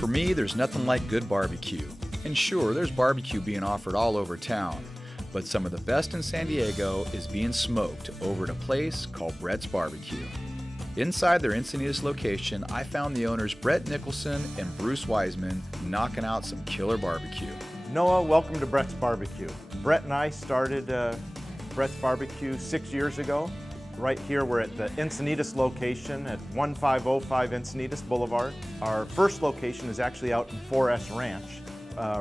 For me, there's nothing like good barbecue. And sure, there's barbecue being offered all over town, but some of the best in San Diego is being smoked over at a place called Brett's Barbecue. Inside their Encinitas location, I found the owners Brett Nicholson and Bruce Wiseman knocking out some killer barbecue. Noah, welcome to Brett's Barbecue. Brett and I started Brett's Barbecue 6 years ago. Right here, we're at the Encinitas location at 1505 Encinitas Boulevard. Our first location is actually out in 4S Ranch,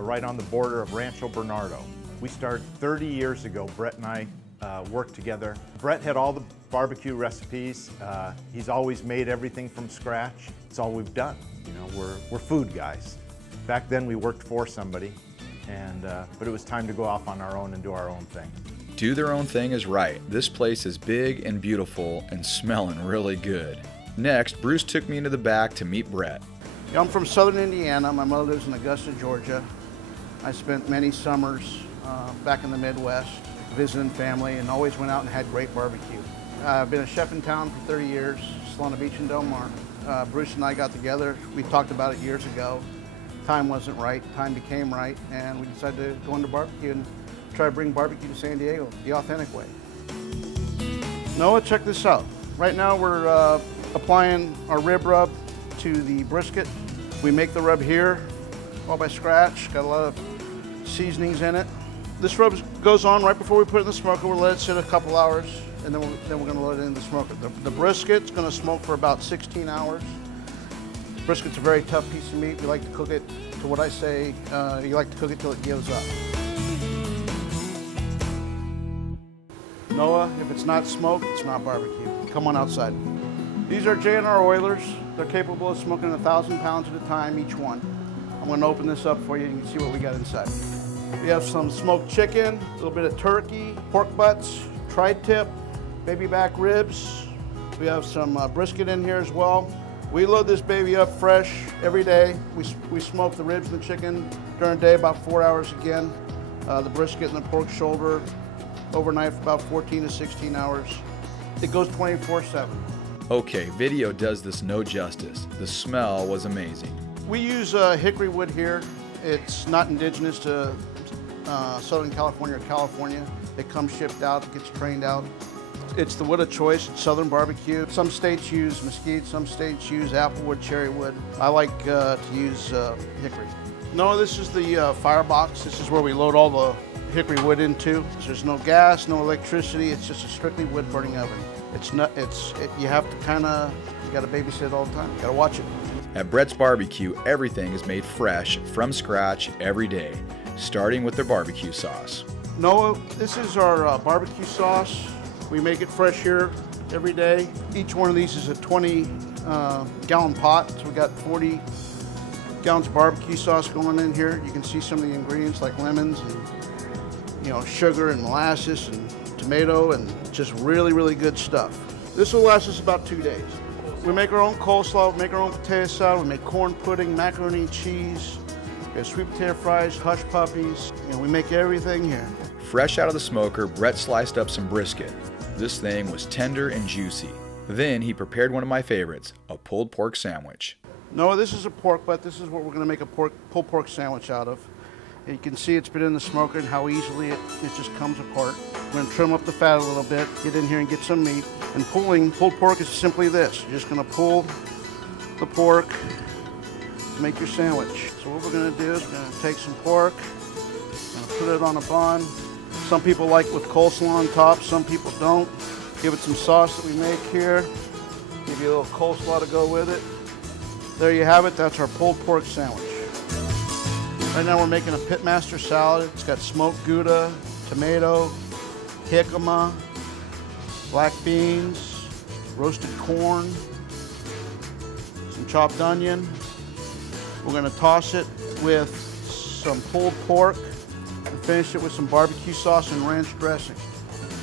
right on the border of Rancho Bernardo. We started 30 years ago. Brett and I worked together. Brett had all the barbecue recipes. He's always made everything from scratch. It's all we've done. You know, we're food guys. Back then we worked for somebody, but it was time to go off on our own and do our own thing. Do their own thing is right. This place is big and beautiful and smelling really good. Next, Bruce took me into the back to meet Brett. I'm from southern Indiana. My mother lives in Augusta, Georgia. I spent many summers back in the Midwest visiting family and always went out and had great barbecue. I've been a chef in town for 30 years, Solana Beach and Del Mar. Bruce and I got together. We talked about it years ago. Time wasn't right, time became right, and we decided to go into barbecue and try to bring barbecue to San Diego the authentic way. Noah, check this out. Right now we're applying our rib rub to the brisket. We make the rub here, all by scratch. Got a lot of seasonings in it. This rub goes on right before we put it in the smoker. We'll let it sit a couple hours, and then we're going to load it in the smoker. The brisket's going to smoke for about 16 hours. Brisket's a very tough piece of meat. We like to cook it to what I say, you like to cook it till it gives up. Noah, if it's not smoked, it's not barbecue. Come on outside. These are J&R Oilers. They're capable of smoking 1,000 pounds at a time, each one. I'm going to open this up for you and you can see what we got inside. We have some smoked chicken, a little bit of turkey, pork butts, tri-tip, baby back ribs. We have some brisket in here as well. We load this baby up fresh every day. We smoke the ribs and the chicken during the day, about 4 hours again. The brisket and the pork shoulder overnight for about 14 to 16 hours. It goes 24/7. Okay, video does this no justice. The smell was amazing. We use hickory wood here. It's not indigenous to Southern California or California. It comes shipped out, it gets trained out. It's the wood of choice, it's Southern barbecue. Some states use mesquite, some states use applewood, cherry wood. I like to use hickory. No, this is the firebox. This is where we load all the hickory wood into. There's no gas, no electricity. It's just a strictly wood burning oven. You have to you got to babysit it all the time. You got to watch it. At Brett's Barbecue, everything is made fresh from scratch every day, starting with their barbecue sauce. Noah, this is our barbecue sauce. We make it fresh here every day. Each one of these is a 20-gallon pot, so we got 40 gallons of barbecue sauce going in here. You can see some of the ingredients like lemons and sugar and molasses and tomato and just really, really good stuff. This will last us about 2 days. We make our own coleslaw, we make our own potato salad, we make corn pudding, macaroni and cheese, we have sweet potato fries, hush puppies. We make everything here. Fresh out of the smoker, Brett sliced up some brisket. This thing was tender and juicy. Then he prepared one of my favorites, a pulled pork sandwich. No, this is a pork butt. This is what we're going to make a pulled pork sandwich out of. And you can see it's been in the smoker and how easily it just comes apart. We're going to trim up the fat a little bit, get in here and get some meat. And pulled pork is simply this. You're just going to pull the pork to make your sandwich. So what we're going to do is we're going to take some pork, we're going to put it on a bun. Some people like with coleslaw on top, some people don't. Give it some sauce that we make here. Give you a little coleslaw to go with it. There you have it, that's our pulled pork sandwich. Right now we're making a Pitmaster salad. It's got smoked Gouda, tomato, jicama, black beans, roasted corn, some chopped onion. We're gonna toss it with some pulled pork and finish it with some barbecue sauce and ranch dressing.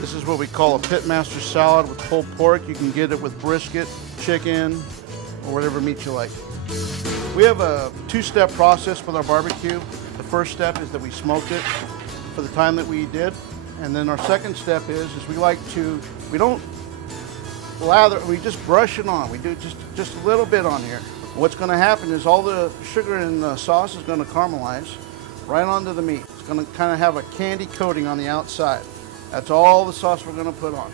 This is what we call a Pitmaster salad with pulled pork. You can get it with brisket, chicken, or whatever meat you like. We have a two-step process with our barbecue. The first step is that we smoked it for the time that we did. And then our second step is we don't lather, we just brush it on. We do just a little bit on here. What's going to happen is all the sugar in the sauce is going to caramelize right onto the meat. It's going to kind of have a candy coating on the outside. That's all the sauce we're going to put on.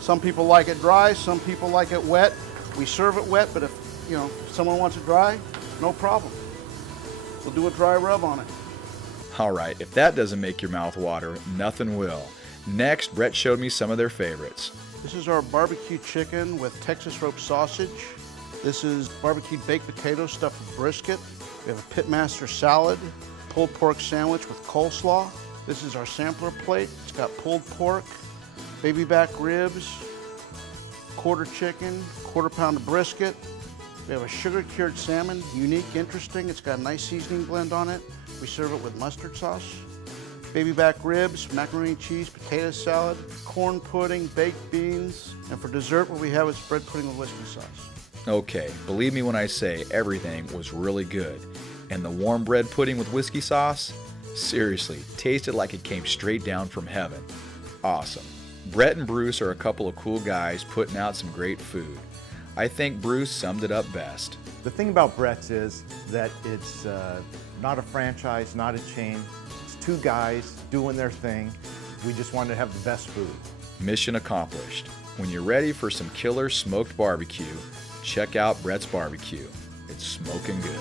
Some people like it dry, some people like it wet. We serve it wet, but if someone wants it dry, no problem. We'll do a dry rub on it. All right, if that doesn't make your mouth water, nothing will. Next, Brett showed me some of their favorites. This is our barbecue chicken with Texas rope sausage. This is barbecued baked potatoes stuffed with brisket. We have a pitmaster salad, pulled pork sandwich with coleslaw. This is our sampler plate. It's got pulled pork, baby back ribs, quarter chicken, quarter pound of brisket. We have a sugar cured salmon, unique, interesting. It's got a nice seasoning blend on it. We serve it with mustard sauce. Baby back ribs, macaroni and cheese, potato salad, corn pudding, baked beans. And for dessert, what we have is bread pudding with whiskey sauce. Okay, believe me when I say everything was really good. And the warm bread pudding with whiskey sauce? Seriously, tasted like it came straight down from heaven. Awesome. Brett and Bruce are a couple of cool guys putting out some great food. I think Bruce summed it up best. The thing about Brett's is that it's not a franchise, not a chain. It's two guys doing their thing. We just wanted to have the best food. Mission accomplished. When you're ready for some killer smoked barbecue, check out Brett's Barbecue. It's smoking good.